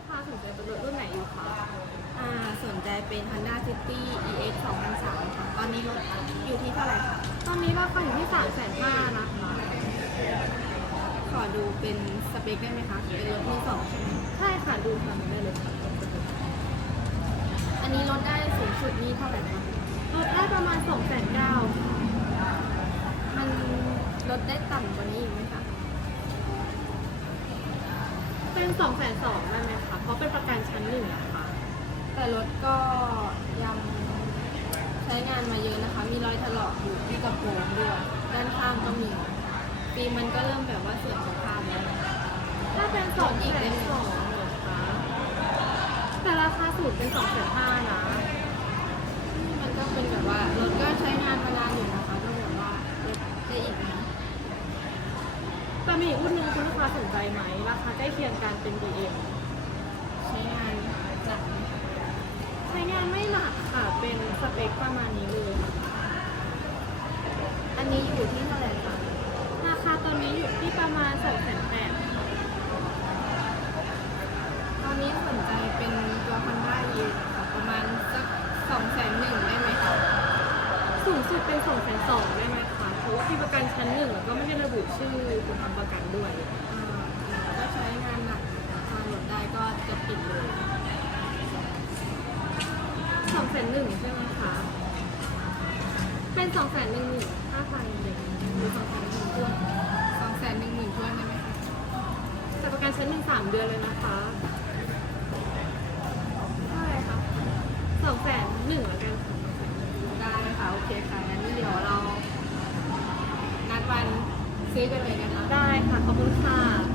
กค้าสนใจเป็นรถรุ่นไหนอยู่คะอ่าสนใจเป็น Honda City EX 2003ค่ะ ตอนนี้รถอยู่ที่เท่าไหร่คะ ตอนนี้ราคาอยู่ที่3ามแสนห้านะคะ ขอดูเป็นสเปคได้ไหมคะ เป็นรถมือสองใช่ไหมใช่ค่ะ ดูค่ะได้เลยค่ะ อันนี้รถได้สูงสุดนี่เท่าไหร่คะรถได้ประมาณ2องแสนเก้ามันลดได้ต่ำกว่านี้อีกไหมคะ เป็น2องแสนสองได้ไหมคะ เพราะเป็นประกันชั้นหนึ่งนะคะแต่รถก็ยังใช้งานมาเยอะนะคะ มีรอยถลอกอยู่ที่กระโปรงด้วย ด้านข้างก็มีปีมันก็เริ่มแบบว่าเสื่อมสภาพแล้ว ถ้าเป็น2องแสนสองเหรอคะ แต่ราคาสูตรเป็น2องแสนห้านะ มันก็เป็นแบบว่ารถก็ใช้งานมานานอยู่นะคะก็แบบว่าลดได้อีกไหม แต่มีอีกรุ่นหนึ่งคุณลูกค้าสนใจไหมราคาใกล้เคียงกันเป็น BM ใช้งานหนักไหมใช้งานไม่หนักค่ะ เป็นสเปคประมาณนี้เลยอันนี้อยู่ที่เท่าไหร่คะราคาตอนนี้อยู่ที่ประมาณ2องแสนแปดตอนนี้สนใจเป็นตัว Honda e ค่ะประมาณสักสองแสนหนึ่งได้ไหมคะสูงสุดเป็น2องแสนสองได้ไหมคะเพ ราะว่ามีประกันชั้นหนึ่งแล้วก็ไม่ได้ระบุชื่อคนทำประกันด้วยอ่าก็ใช้งานหนักถ้าลดได้ก็จะปิดเลยสองแสนหนึ่งใช่ไหมคะ เป็นสองแสนหนึ่งหมื่นห้าพันเด็กหรือสองแสนหนึ่งตัวสองแสนหนึ่งหมื่นทวนได้ไหมคะแต่ประกันชั้นหนึ่งสามเดือนเลยนะคะเท่าไหร่คะสองแสนหนึ่งแล้วกันค่ะ ได้ค่ะ โอเคค่ะ งั้นเดี๋ยวเรา นัดวัน ซื้อไปเลยนะคะ ได้ค่ะ ขอบคุณค่ะ